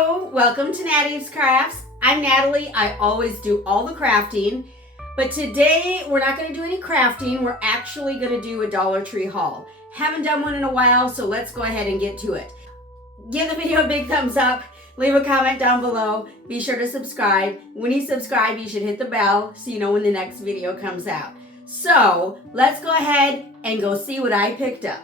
Hello, welcome to Natalie's Crafts. I'm Natalie. I always do all the crafting, but today we're not going to do any crafting. We're actually going to do a Dollar Tree haul. Haven't done one in a while, so let's go ahead and get to it. Give the video a big thumbs up. Leave a comment down below. Be sure to subscribe. When you subscribe, you should hit the bell so you know when the next video comes out. So let's go ahead and go see what I picked up.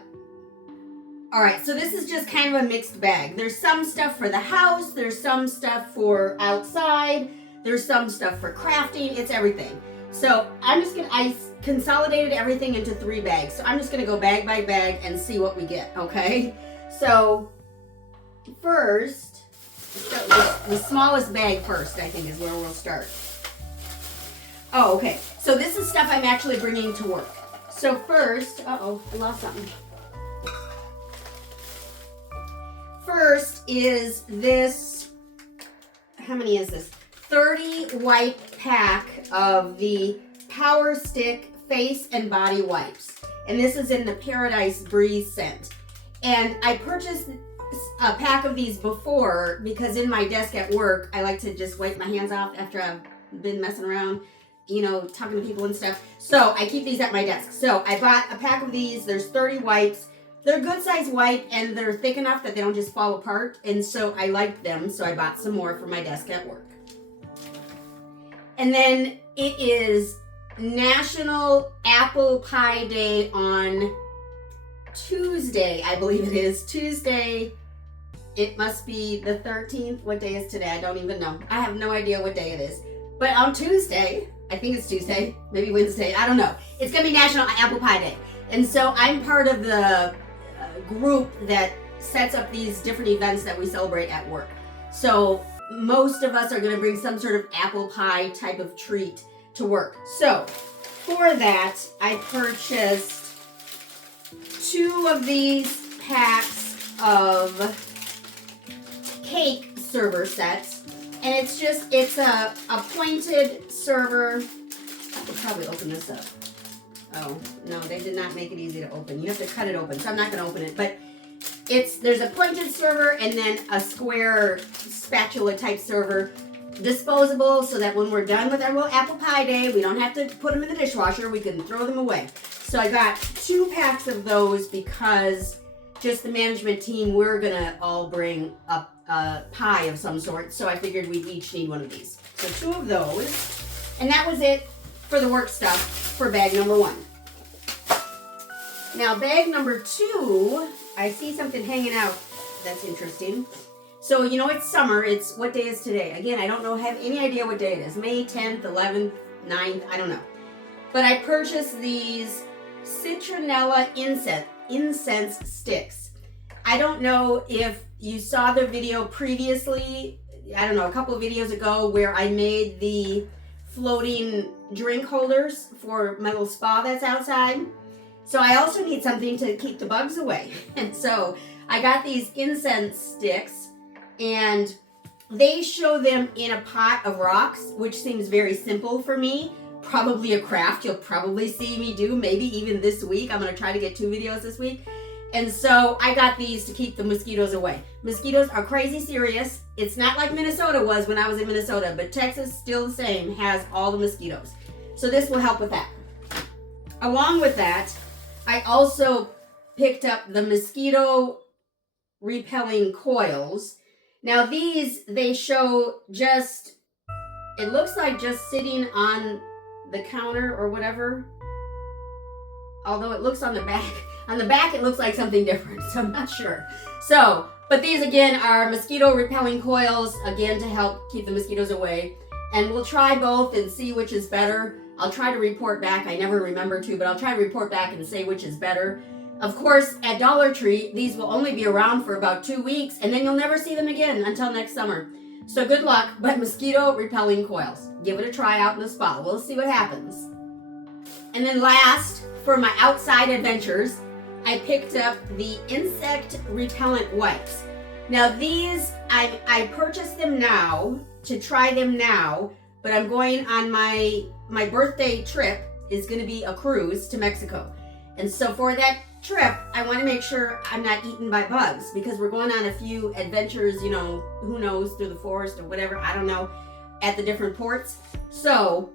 All right, so this is just kind of a mixed bag. There's some stuff for the house, there's some stuff for outside, there's some stuff for crafting, it's everything. So I consolidated everything into 3 bags. So I'm just gonna go bag by bag and see what we get, okay? So first, let's start with the smallest bag first, I think is where we'll start. Oh, okay, so this is stuff I'm actually bringing to work. So first, uh-oh, I lost something. First is this, how many is this? 30 wipe pack of the Powerstick Face and Body Wipes. And this is in the Paradise Breeze scent. And I purchased a pack of these before because in my desk at work, I like to just wipe my hands off after I've been messing around, you know, talking to people and stuff. So I keep these at my desk. So I bought a pack of these. There's 30 wipes. They're good size wipe and they're thick enough that they don't just fall apart. And so I liked them, so I bought some more for my desk at work. And then it is National Apple Pie Day on Tuesday, I believe it is. Tuesday, it must be the 13th. What day is today? I don't even know. I have no idea what day it is. But on Tuesday, I think it's Tuesday, maybe Wednesday, I don't know. It's gonna be National Apple Pie Day. And so I'm part of the group that sets up these different events that we celebrate at work. So most of us are going to bring some sort of apple pie type of treat to work. So for that, I purchased 2 of these packs of cake server sets. And it's a pointed server. I could probably open this up. Oh, no, they did not make it easy to open. You have to cut it open, so I'm not going to open it. But there's a pointed server and then a square spatula type server. Disposable, so that when we're done with our little apple pie day, we don't have to put them in the dishwasher. We can throw them away. So I got 2 packs of those because just the management team, we're going to all bring a pie of some sort. So I figured we'd each need one of these. So 2 of those. And that was it for the work stuff for bag number 1. Now bag number 2, I see something hanging out that's interesting. So you know it's summer, it's, what day is today? Again, I don't know, have any idea what day it is. May 10th, 11th, 9th, I don't know. But I purchased these Citronella Incense sticks. I don't know if you saw the video previously, I don't know, a couple of videos ago where I made the floating drink holders for my little spa that's outside. So I also need something to keep the bugs away. And so I got these incense sticks and they show them in a pot of rocks, which seems very simple for me. Probably a craft you'll probably see me do, maybe even this week. I'm gonna try to get 2 videos this week. And so I got these to keep the mosquitoes away. Mosquitoes are crazy serious. It's not like Minnesota was when I was in Minnesota, but Texas, still the same, has all the mosquitoes. So this will help with that. Along with that, I also picked up the mosquito repelling coils. Now these, they show just, it looks like just sitting on the counter or whatever. Although it looks on the back. On the back, it looks like something different, so I'm not sure. So, but these again are mosquito repelling coils, again to help keep the mosquitoes away. And we'll try both and see which is better. I'll try to report back. I never remember to, but I'll try to report back and say which is better. Of course, at Dollar Tree, these will only be around for about 2 weeks, and then you'll never see them again until next summer. So good luck, but mosquito repelling coils. Give it a try out in the spa. We'll see what happens. And then last, for my outside adventures, I picked up the insect repellent wipes. Now these, I purchased them now to try them now, but I'm going on my birthday trip is going to be a cruise to Mexico. And so for that trip, I want to make sure I'm not eaten by bugs because we're going on a few adventures, you know, who knows, through the forest or whatever, I don't know, at the different ports. So,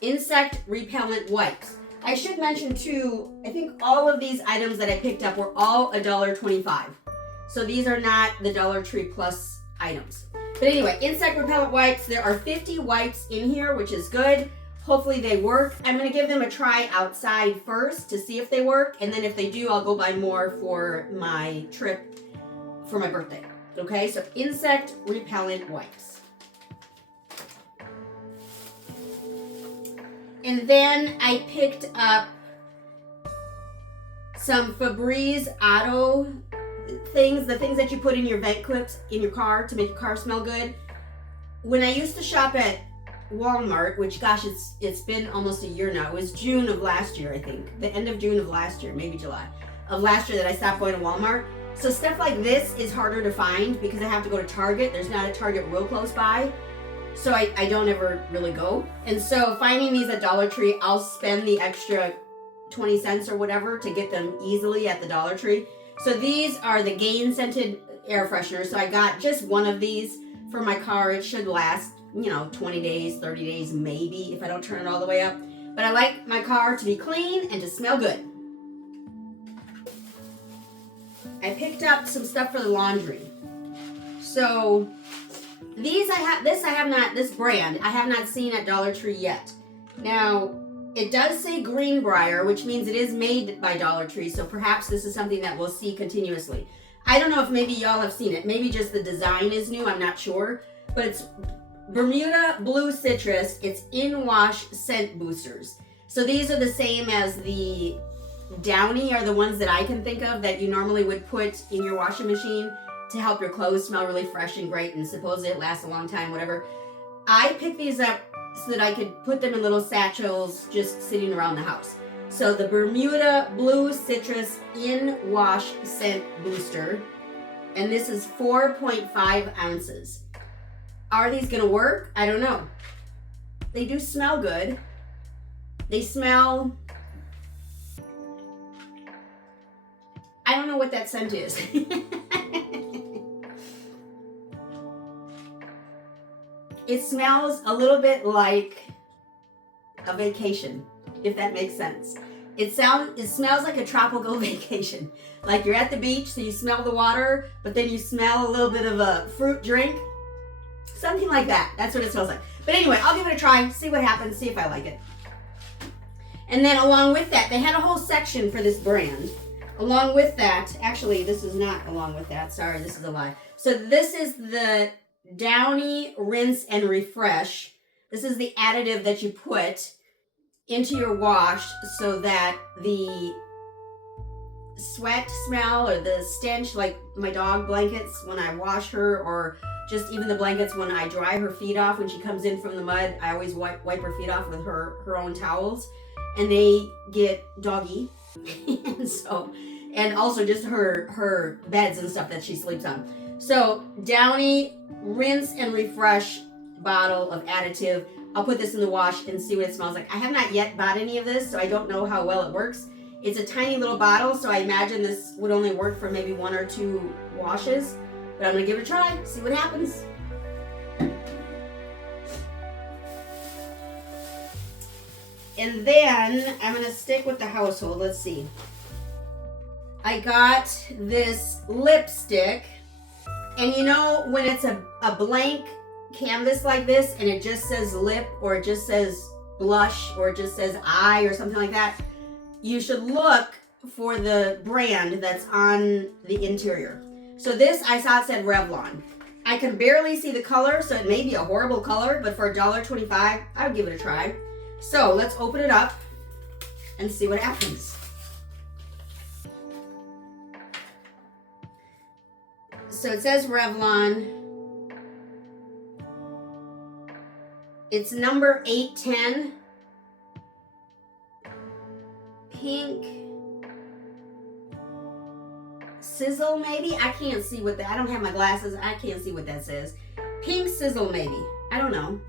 insect repellent wipes. I should mention too, I think all of these items that I picked up were all $1.25. So these are not the Dollar Tree Plus items. But anyway, insect repellent wipes. There are 50 wipes in here, which is good. Hopefully they work. I'm going to give them a try outside first to see if they work. And then if they do, I'll go buy more for my trip for my birthday. Okay, so insect repellent wipes. And then I picked up some Febreeze Auto things, the things that you put in your vent clips in your car to make your car smell good. When I used to shop at Walmart, which gosh, it's been almost a year now. It was June of last year, I think. The end of June of last year, maybe July of last year that I stopped going to Walmart. So stuff like this is harder to find because I have to go to Target. There's not a Target real close by. So I don't ever really go. And so finding these at Dollar Tree, I'll spend the extra 20 cents or whatever to get them easily at the Dollar Tree. So these are the Gain Scented Air Freshener. So I got just one of these for my car. It should last, you know, 20 days, 30 days maybe if I don't turn it all the way up. But I like my car to be clean and to smell good. I picked up some stuff for the laundry. So these this brand I have not seen at Dollar Tree yet. Now, it does say Greenbrier, which means it is made by Dollar Tree, so perhaps this is something that we'll see continuously. I don't know if maybe y'all have seen it. Maybe just the design is new, I'm not sure. But it's Bermuda Blue Citrus. It's in-wash scent boosters. So these are the same as the Downy, are the ones that I can think of that you normally would put in your washing machine to help your clothes smell really fresh and great, and supposedly it lasts a long time, whatever. I picked these up so that I could put them in little satchels just sitting around the house. So the Bermuda Blue Citrus In-Wash Scent Booster, and this is 4.5 ounces. Are these gonna work? I don't know. They do smell good. They smell, I don't know what that scent is. It smells a little bit like a vacation, if that makes sense. It smells like a tropical vacation. Like you're at the beach, so you smell the water, but then you smell a little bit of a fruit drink. Something like that. That's what it smells like. But anyway, I'll give it a try, see what happens, see if I like it. And then along with that, they had a whole section for this brand. Along with that, actually, this is not along with that. Sorry, this is a lie. So this is the Downy Rinse and Refresh. This is the additive that you put into your wash so that the sweat smell or the stench, like my dog blankets when I wash her, or just even the blankets when I dry her feet off when she comes in from the mud, I always wipe her feet off with her own towels, and they get doggy. and also just her beds and stuff that she sleeps on. So Downy Rinse and Refresh bottle of additive. I'll put this in the wash and see what it smells like. I have not yet bought any of this, so I don't know how well it works. It's a tiny little bottle, so I imagine this would only work for maybe 1 or 2 washes. But I'm gonna give it a try, see what happens. And then I'm gonna stick with the household. Let's see. I got this lipstick. And you know, when it's a blank canvas like this and it just says lip, or it just says blush, or it just says eye or something like that, you should look for the brand that's on the interior. So this, I saw it said Revlon. I can barely see the color, so it may be a horrible color, but for $1.25, I would give it a try. So let's open it up and see what happens. So it says Revlon. It's number 810. Pink Sizzle, maybe? I can't see what that, I don't have my glasses. I can't see what that says. Pink Sizzle, maybe. I don't know.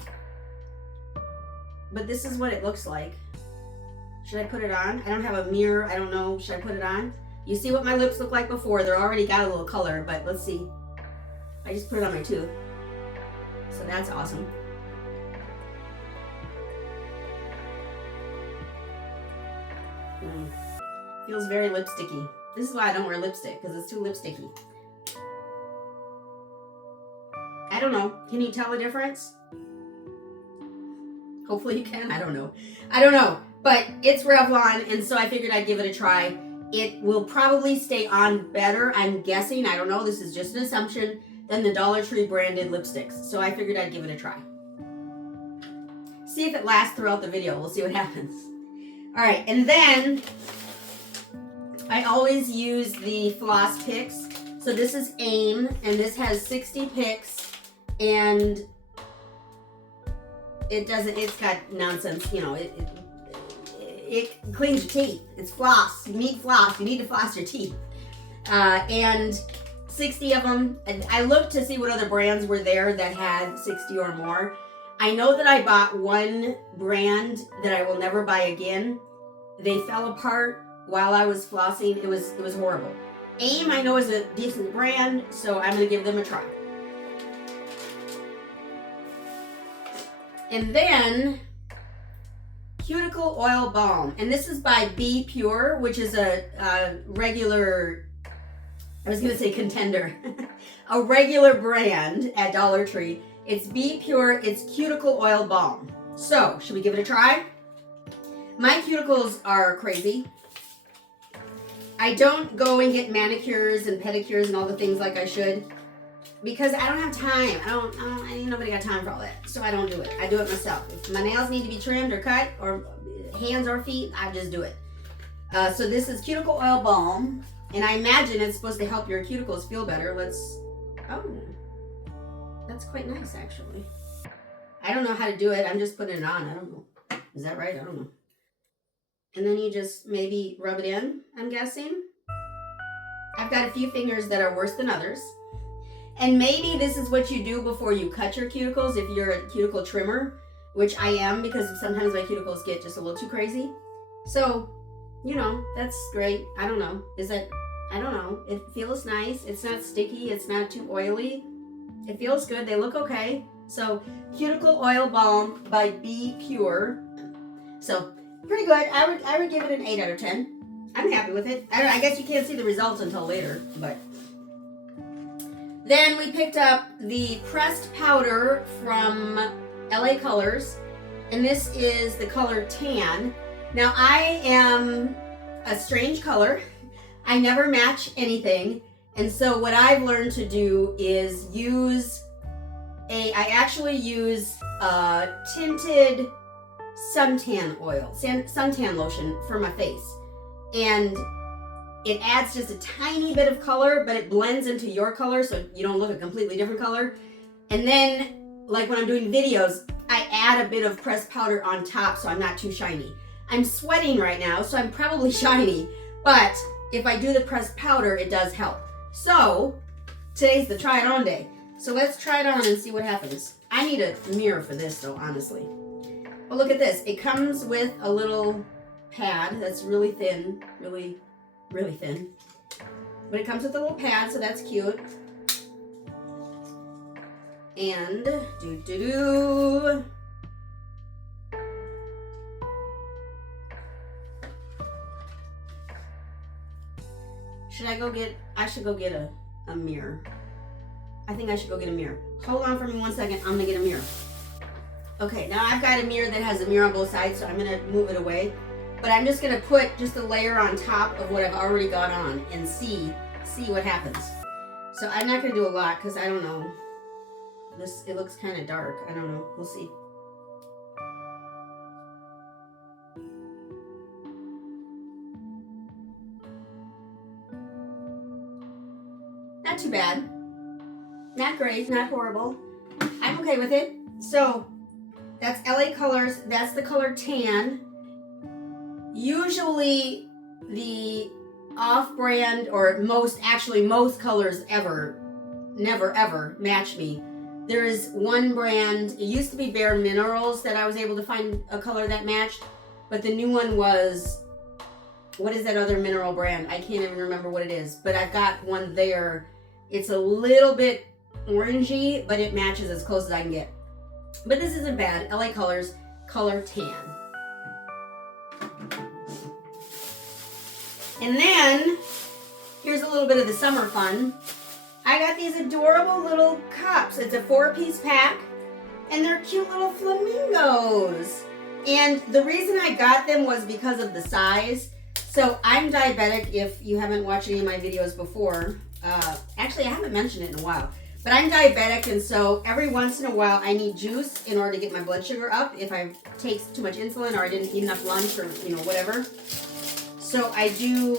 But this is what it looks like. Should I put it on? I don't have a mirror. I don't know. Should I put it on? You see what my lips look like before. They're already got a little color, but let's see. I just put it on my tooth. So that's awesome. Feels very lipsticky. This is why I don't wear lipstick, because it's too lipsticky. I don't know. Can you tell the difference? Hopefully you can. I don't know. I don't know. But it's Revlon, and so I figured I'd give it a try. It will probably stay on better, I'm guessing, I don't know, this is just an assumption, than the Dollar Tree branded lipsticks. So I figured I'd give it a try. See if it lasts throughout the video. We'll see what happens. All right, and then I always use the floss picks. So this is AIM, and this has 60 picks, and it's got nonsense, you know, it cleans your teeth. It's floss. You need floss. You need to floss your teeth. And 60 of them. And I looked to see what other brands were there that had 60 or more. I know that I bought one brand that I will never buy again. They fell apart while I was flossing. It was horrible. AIM I know is a decent brand, so I'm gonna give them a try. And then Cuticle Oil Balm, and this is by Be Pure, which is a regular, I was gonna say contender, a regular brand at Dollar Tree. It's Be Pure, it's Cuticle Oil Balm. So, should we give it a try? My cuticles are crazy. I don't go and get manicures and pedicures and all the things like I should, because I don't have time. Ain't nobody got time for all that. So I don't do it. I do it myself. If my nails need to be trimmed or cut, or hands or feet, I just do it. So this is Cuticle Oil Balm, and I imagine it's supposed to help your cuticles feel better. Oh, that's quite nice actually. I don't know how to do it. I'm just putting it on. I don't know. Is that right? I don't know. And then you just maybe rub it in, I'm guessing. I've got a few fingers that are worse than others. And maybe this is what you do before you cut your cuticles if you're a cuticle trimmer, which I am, because sometimes my cuticles get just a little too crazy. So, you know, that's great. I don't know. I don't know. It feels nice. It's not sticky. It's not too oily. It feels good. They look okay. So, Cuticle Oil Balm by Be Pure. So, pretty good. I would give it an 8 out of 10. I'm happy with it. I guess you can't see the results until later, but... Then we picked up the pressed powder from LA Colors, and this is the color Tan. Now I am a strange color. I never match anything, and so what I've learned to do is I actually use a tinted suntan oil, suntan lotion for my face, and it adds just a tiny bit of color, but it blends into your color so you don't look a completely different color. And then, like when I'm doing videos, I add a bit of pressed powder on top so I'm not too shiny. I'm sweating right now, so I'm probably shiny, but if I do the pressed powder, it does help. So, today's the try it on day. So let's try it on and see what happens. I need a mirror for this though, honestly. But look at this. It comes with a little pad that's really thin, really thin. But it comes with a little pad, so that's cute. And I should go get a mirror. I think I should go get a mirror. Hold on for me 1 second. I'm gonna get a mirror. Okay, now I've got a mirror that has a mirror on both sides, so I'm gonna move it away. But I'm just gonna put just a layer on top of what I've already got on and see what happens. So I'm not gonna do a lot because I don't know. It looks kind of dark. I don't know. We'll see. Not too bad. Not great, not horrible. I'm okay with it. So that's LA Colors. That's the color Tan. Usually the off-brand, or most colors ever, never ever match me. There is one brand, it used to be Bare Minerals, that I was able to find a color that matched. but the new one was, what is that other mineral brand? I can't even remember what it is, but I've got one there. It's a little bit orangey, but it matches as close as I can get. But this isn't bad. LA Colors Color Tan. And then, here's a little bit of the summer fun. I got these adorable little cups. It's a 4-piece pack, and they're cute little flamingos. And the reason I got them was because of the size. So I'm diabetic, if you haven't watched any of my videos before. Actually, I haven't mentioned it in a while. But I'm diabetic, and so every once in a while I need juice in order to get my blood sugar up if I take too much insulin or I didn't eat enough lunch or, you know, whatever. So I do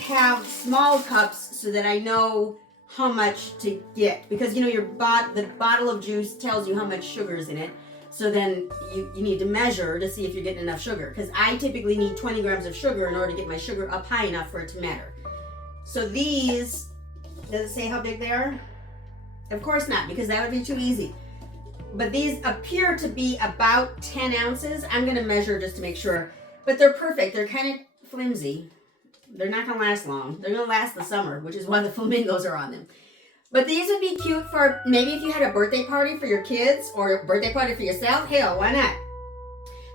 have small cups so that I know how much to get. Because, you know, the bottle of juice tells you how much sugar is in it. So then you need to measure to see if you're getting enough sugar. Because I typically need 20 grams of sugar in order to get my sugar up high enough for it to matter. So these, does it say how big they are? Of course not, because that would be too easy. But these appear to be about 10 ounces. I'm going to measure just to make sure. But they're perfect. They're kind of flimsy. They're not going to last long. They're going to last the summer, which is why the flamingos are on them. But these would be cute for maybe if you had a birthday party for your kids or a birthday party for yourself. Hell, why not?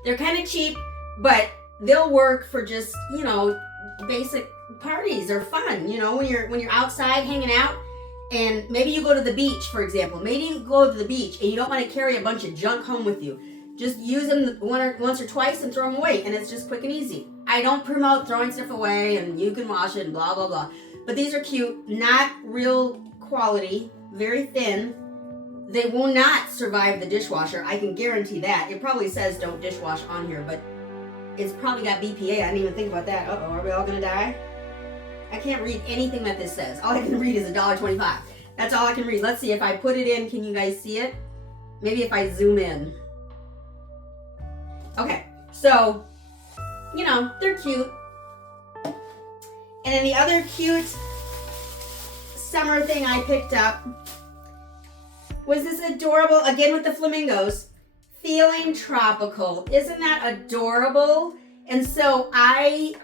They're kind of cheap, but they'll work for just, you know, basic parties or fun. You know, when you're outside hanging out, and maybe you go to the beach, for example. Maybe you go to the beach and you don't want to carry a bunch of junk home with you. Just use them once or twice and throw them away, and it's just quick and easy. I don't promote throwing stuff away and you can wash it and blah, blah, blah. But these are cute, not real quality, very thin. They will not survive the dishwasher. I can guarantee that. It probably says don't dishwash on here, but it's probably got BPA. I didn't even think about that. Uh-oh, are we all gonna die? I can't read anything that this says. All I can read is $1.25. That's all I can read. Let's see if I put it in. Can you guys see it? Maybe if I zoom in. Okay, so, you know, they're cute. And then the other cute summer thing I picked up was this adorable, again with the flamingos, Feeling Tropical. Isn't that adorable? And so I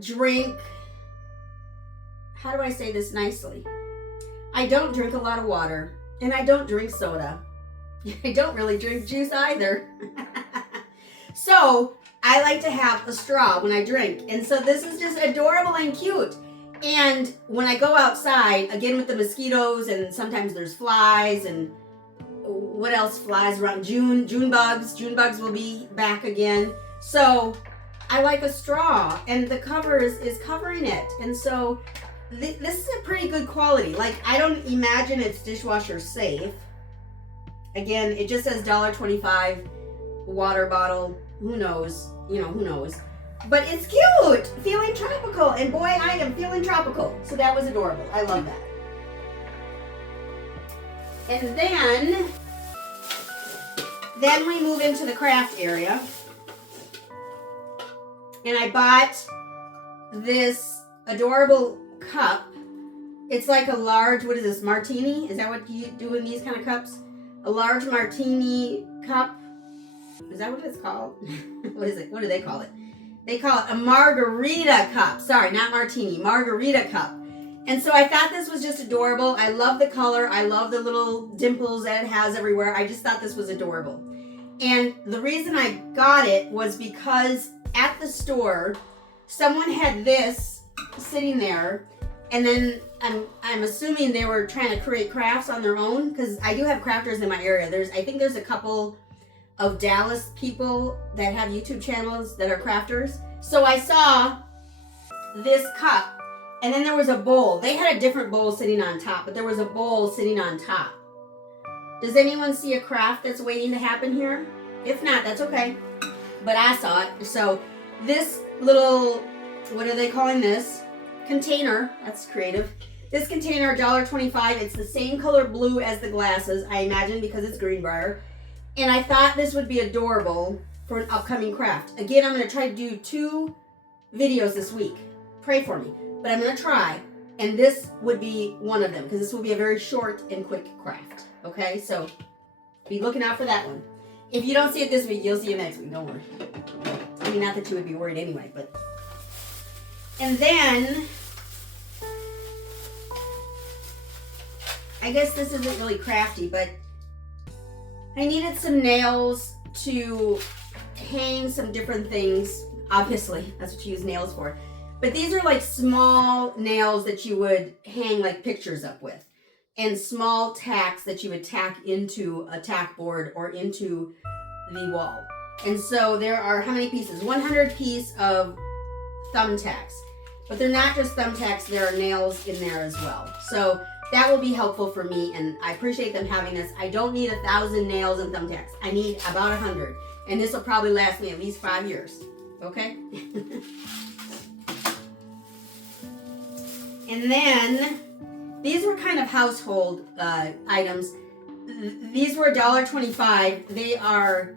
drink, how do I say this nicely? I don't drink a lot of water, and I don't drink soda. I don't really drink juice either. So I like to have a straw when I drink. And so this is just adorable and cute. And when I go outside, again with the mosquitoes, and sometimes there's flies, and what else flies around? June bugs. June bugs will be back again. So I like a straw, and the cover is covering it. And so this is a pretty good quality. Like, I don't imagine it's dishwasher safe. Again, it just says $1.25 water bottle. Who knows? You know, who knows? But it's cute. Feeling tropical. And boy, I am feeling tropical. So that was adorable. I love that. And then we move into the craft area. And I bought this adorable cup. It's like a large, what is this, martini? Is that what you do in these kind of cups? A large martini cup. Is that what it's called? What is it? What do they call it? They call it a Margarita Cup. Sorry, not martini, Margarita Cup. And so I thought this was just adorable. I love the color. I love the little dimples that it has everywhere. I just thought this was adorable. And the reason I got it was because at the store, someone had this sitting there, and then I'm assuming they were trying to create crafts on their own, because I do have crafters in my area. I think there's a couple of Dallas people that have YouTube channels that are crafters. So I saw this cup, and then there was a bowl. They had a different bowl sitting on top, but there was a bowl sitting on top. Does anyone see a craft that's waiting to happen here? If not, that's okay. But I saw it. So this little, what are they calling this? Container. That's creative. This container, $1.25. It's the same color blue as the glasses, I imagine, because it's Greenbrier. And I thought this would be adorable for an upcoming craft. Again, I'm going to try to do 2 videos this week. Pray for me. But I'm going to try. And this would be one of them, because this will be a very short and quick craft. Okay? So be looking out for that one. If you don't see it this week, you'll see it next week. Don't worry. mean, not that you would be worried anyway, but. And then, I guess this isn't really crafty, but I needed some nails to hang some different things. Obviously, that's what you use nails for. But these are like small nails that you would hang like pictures up with. And small tacks that you would tack into a tack board or into the wall. And so there are how many pieces? 100 pieces of thumbtacks. But they're not just thumbtacks, there are nails in there as well. So that will be helpful for me, and I appreciate them having this. I don't need 1,000 nails and thumbtacks. I need about 100. And this will probably last me at least 5 years. Okay? And then, these were kind of household items. These were $1.25. They are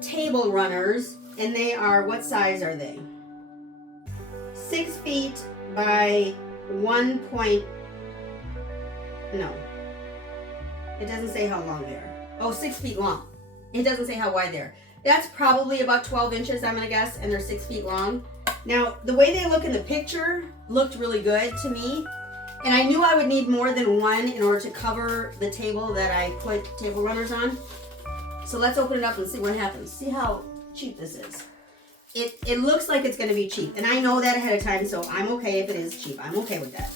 table runners, and they are, what size are they? 6 feet by 1 point, no. It doesn't say how long they are. Oh, 6 feet long. It doesn't say how wide they are. That's probably about 12 inches, I'm gonna guess, and they're 6 feet long. Now, the way they look in the picture looked really good to me. And I knew I would need more than one in order to cover the table that I put table runners on. So let's open it up and see what happens. See how cheap this is. It looks like it's going to be cheap. And I know that ahead of time, so I'm okay if it is cheap. I'm okay with that.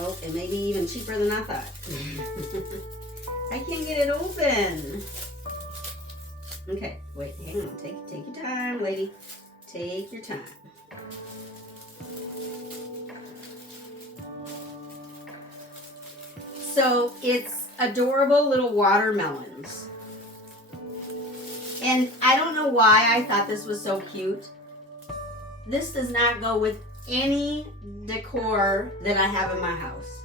Oh, it may be even cheaper than I thought. I can't get it open. Okay, wait, hang on. Take your time, lady. Take your time. So it's adorable little watermelons. And I don't know why I thought this was so cute. This does not go with any decor that I have in my house.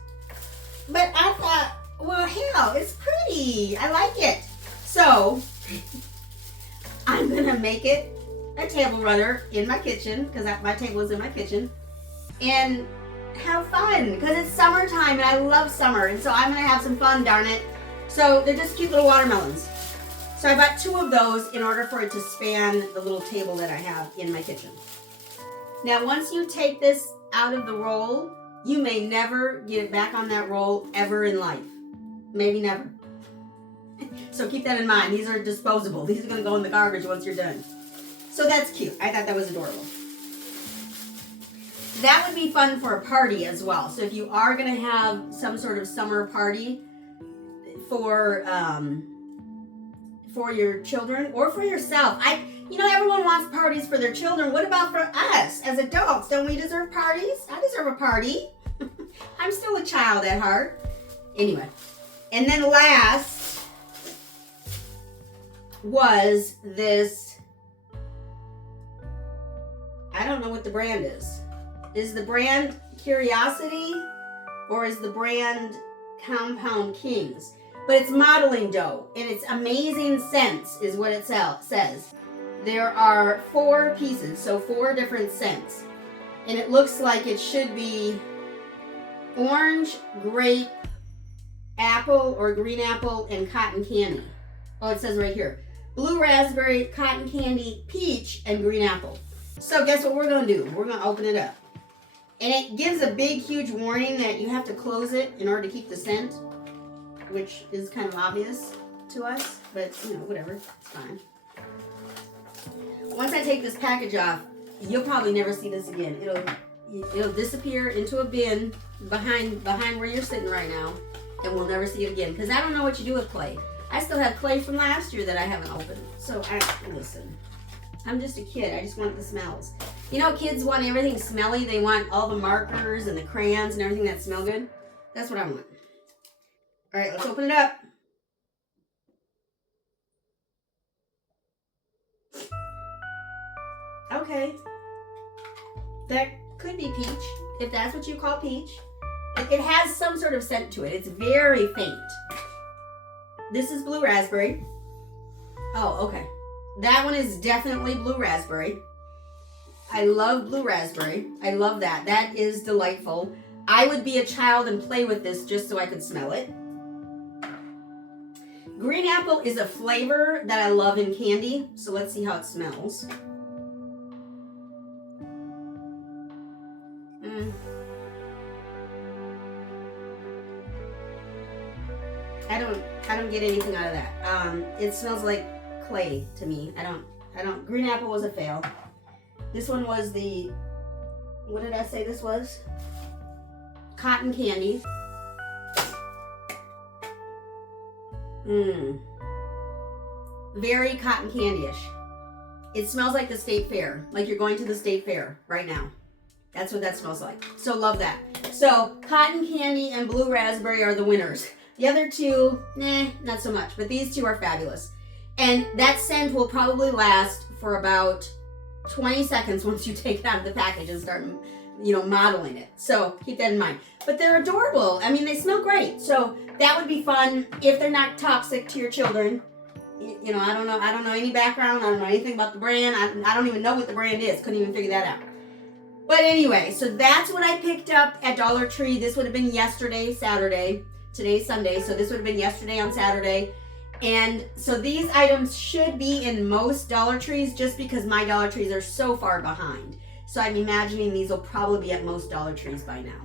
But I thought, well, hell, it's pretty. I like it. So I'm going to make it a table runner in my kitchen, because my table is in my kitchen, and have fun, because it's summertime and I love summer, and so I'm going to have some fun, darn it. So they're just cute little watermelons. So I bought 2 of those in order for it to span the little table that I have in my kitchen. Now, once you take this out of the roll, you may never get it back on that roll ever in life. Maybe never. So keep that in mind. These are disposable. These are going to go in the garbage once you're done. So that's cute. I thought that was adorable. That would be fun for a party as well. So if you are going to have some sort of summer party for your children or for yourself. You know, everyone wants parties for their children. What about for us as adults? Don't we deserve parties? I deserve a party. I'm still a child at heart. Anyway. And then last was this, I don't know what the brand is. Is the brand Curiosity or is the brand Compound Kings? But it's modeling dough, and it's amazing scents is what it says. There are 4 pieces, so 4 different scents. And it looks like it should be orange, grape, apple or green apple, and cotton candy. Oh, it says right here. Blue raspberry, cotton candy, peach, and green apple. So guess what we're going to do? We're going to open it up. And it gives a big, huge warning that you have to close it in order to keep the scent, which is kind of obvious to us, but you know, whatever, it's fine. Once I take this package off, you'll probably never see this again. It'll disappear into a bin behind where you're sitting right now, and we'll never see it again. Because I don't know what you do with clay. I still have clay from last year that I haven't opened. So listen, I'm just a kid. I just want the smells. You know, kids want everything smelly. They want all the markers and the crayons and everything that smell good. That's what I want. All right, let's open it up. Okay. That could be peach, if that's what you call peach. It has some sort of scent to it. It's very faint. This is blue raspberry. Oh, okay. That one is definitely blue raspberry. I love blue raspberry. I love that. That is delightful. I would be a child and play with this just so I could smell it. Green apple is a flavor that I love in candy, so let's see how it smells. I don't get anything out of that. It smells like clay to me. I don't. Green apple was a fail. This one was the, what did I say this was? Cotton candy. Very cotton candy-ish. It smells like the state fair, like you're going to the state fair right now. That's what that smells like. So love that. So cotton candy and blue raspberry are the winners. The other two, not so much, but these two are fabulous. And that scent will probably last for about 20 seconds once you take it out of the package and start, modeling it. So keep that in mind. But they're adorable. I mean, they smell great. So that would be fun if they're not toxic to your children. I don't know any background. I don't know anything about the brand. I don't even know what the brand is. Couldn't even figure that out. But anyway, so that's what I picked up at Dollar Tree. This would have been yesterday, Saturday. Today's Sunday, so this would have been yesterday on Saturday. And so these items should be in most Dollar Trees just because my Dollar Trees are so far behind. So I'm imagining these will probably be at most Dollar Trees by now.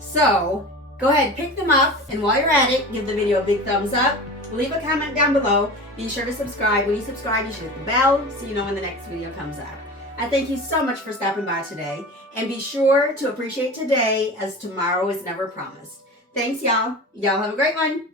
So go ahead, pick them up, and while you're at it, give the video a big thumbs up. Leave a comment down below. Be sure to subscribe. When you subscribe, you should hit the bell so you know when the next video comes out. I thank you so much for stopping by today, and be sure to appreciate today as tomorrow is never promised. Thanks, y'all. Y'all have a great one.